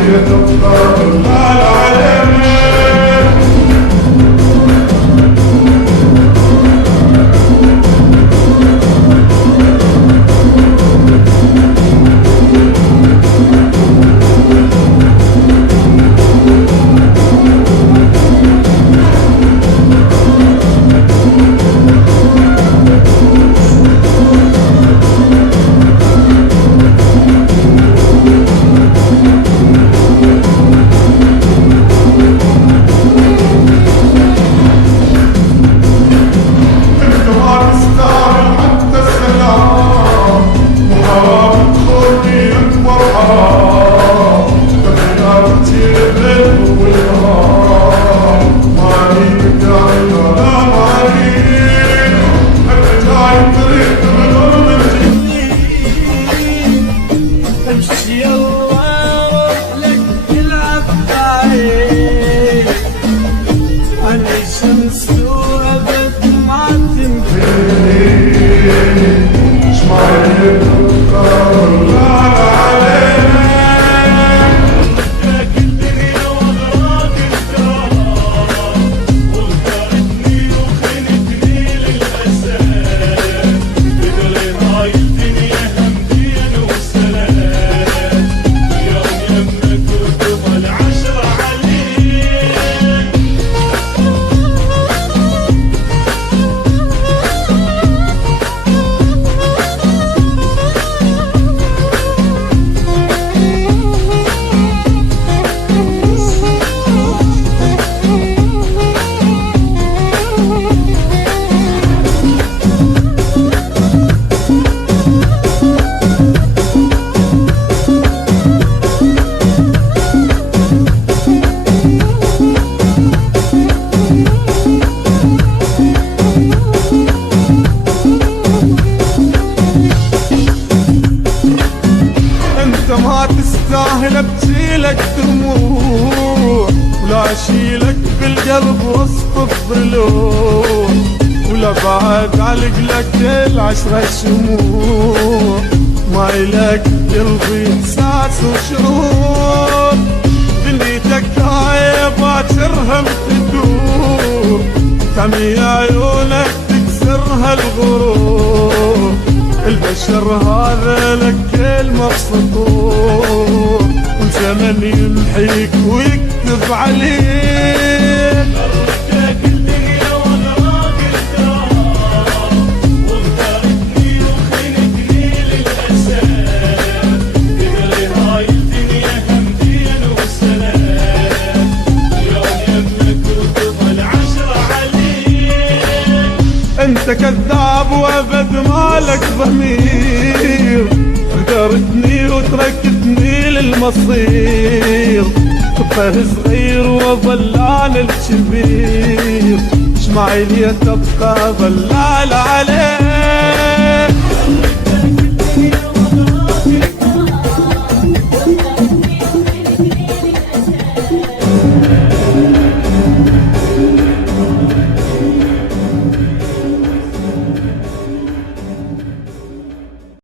اسماعيلية تبقى ظلال عليك. تستاهل ابجيلك دموع ولا اشيلك بالقلب وسط الضلوع ولا بعد علق لك العشرة شموع ما إلك قلبي احساس وشعور دنيتك هاي باكرها بتدور تعمي عيونك تكسرها الغرور البشر هذا لك كلمة بسطور والزمن يمحيك ويكتب عليك. تركتك الدنيا وانا راقدها واختارتني وخنتني للأسف تقلي هاي الدنيا همدين وسلام يوم يمك وتظل عشرة عليك. انت كذاب وابد مالك ضمير فكرتني وتركتني للمصير طفل صغير وظلال الكبير اسماعيلية تبقى ظلال عليك.